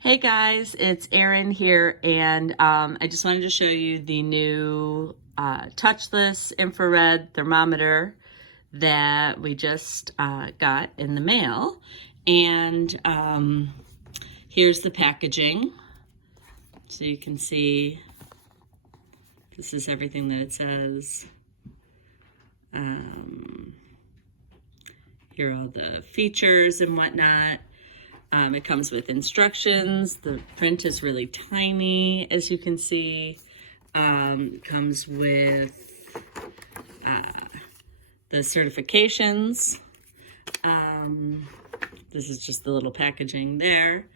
Hey guys, it's Erin here, and I just wanted to show you the new touchless infrared thermometer that we just got in the mail. And here's the packaging. So you can see this is everything that it says. Here are all the features and whatnot. It comes with instructions. The print is really tiny, as you can see. It comes with the certifications. This is just the little packaging there.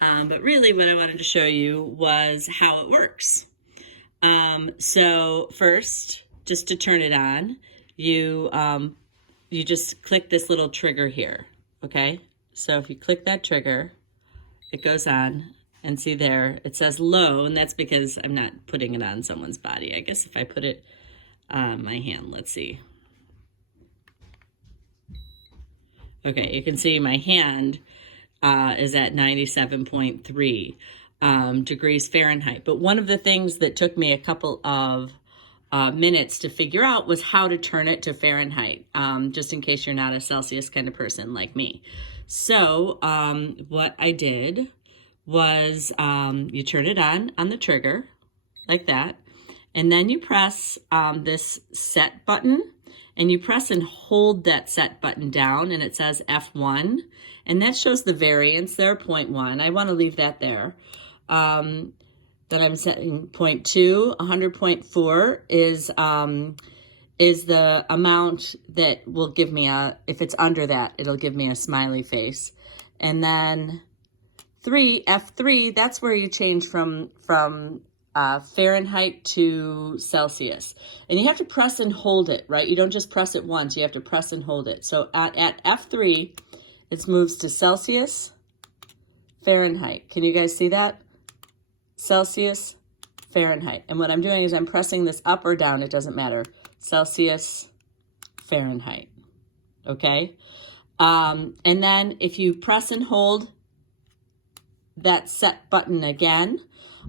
But really what I wanted to show you was how it works. So first, just to turn it on, you just click this little trigger here, okay? So if you click that trigger, it goes on, and see there, it says low, and that's because I'm not putting it on someone's body. I guess if I put it on my hand, let's see. Okay, you can see my hand is at 97.3 degrees Fahrenheit. But one of the things that took me a couple of minutes to figure out was how to turn it to Fahrenheit, just in case you're not a Celsius kind of person like me. So what I did was you turn it on the trigger like that, and then you press this set button, and you press and hold that set button down, and it says F1, and that shows the variance there, 0.1. I want to leave that there. Then I'm setting 0.2, 100.4 is the amount that will give me if it's under that, it'll give me a smiley face. And then F3, that's where you change from Fahrenheit to Celsius. And you have to press and hold it, right? You don't just press it once, you have to press and hold it. So at F3, it moves to Celsius, Fahrenheit. Can you guys see that? Celsius, Fahrenheit. And what I'm doing is I'm pressing this up or down, it doesn't matter. Celsius, Fahrenheit, okay? And then if you press and hold that set button again,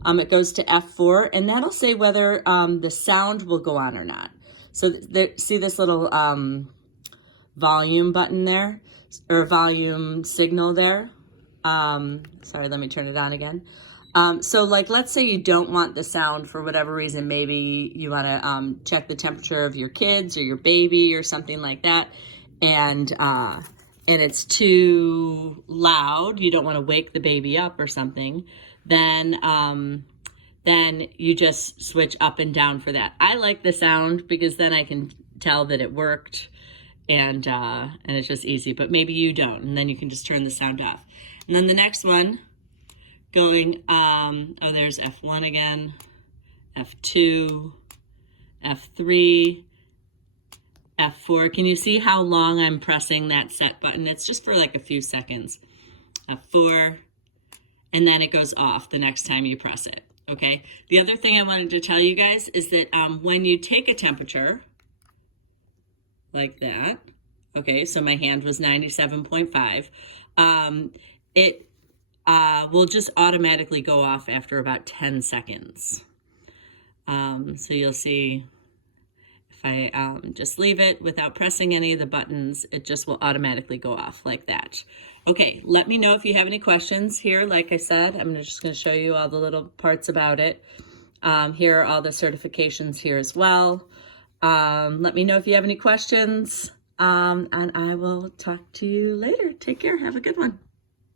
it goes to F4, and that'll say whether the sound will go on or not. So see this little volume button there, or volume signal there? Sorry, let me turn it on again. So like, let's say you don't want the sound for whatever reason. Maybe you want to check the temperature of your kids or your baby or something like that. And it's too loud. You don't want to wake the baby up or something. Then you just switch up and down for that. I like the sound because then I can tell that it worked, and it's just easy, but maybe you don't. And then you can just turn the sound off. And then the next one, going, oh, there's F1 again, F2, F3, F4. Can you see how long I'm pressing that set button? It's just for like a few seconds. F4, and then it goes off the next time you press it, okay? The other thing I wanted to tell you guys is that when you take a temperature, like that, okay, so my hand was 97.5, it will just automatically go off after about 10 seconds. So you'll see if I just leave it without pressing any of the buttons, it just will automatically go off like that. Okay, let me know if you have any questions here. Like I said, I'm just going to show you all the little parts about it. Here are all the certifications here as well. Let me know if you have any questions, and I will talk to you later. Take care. Have a good one.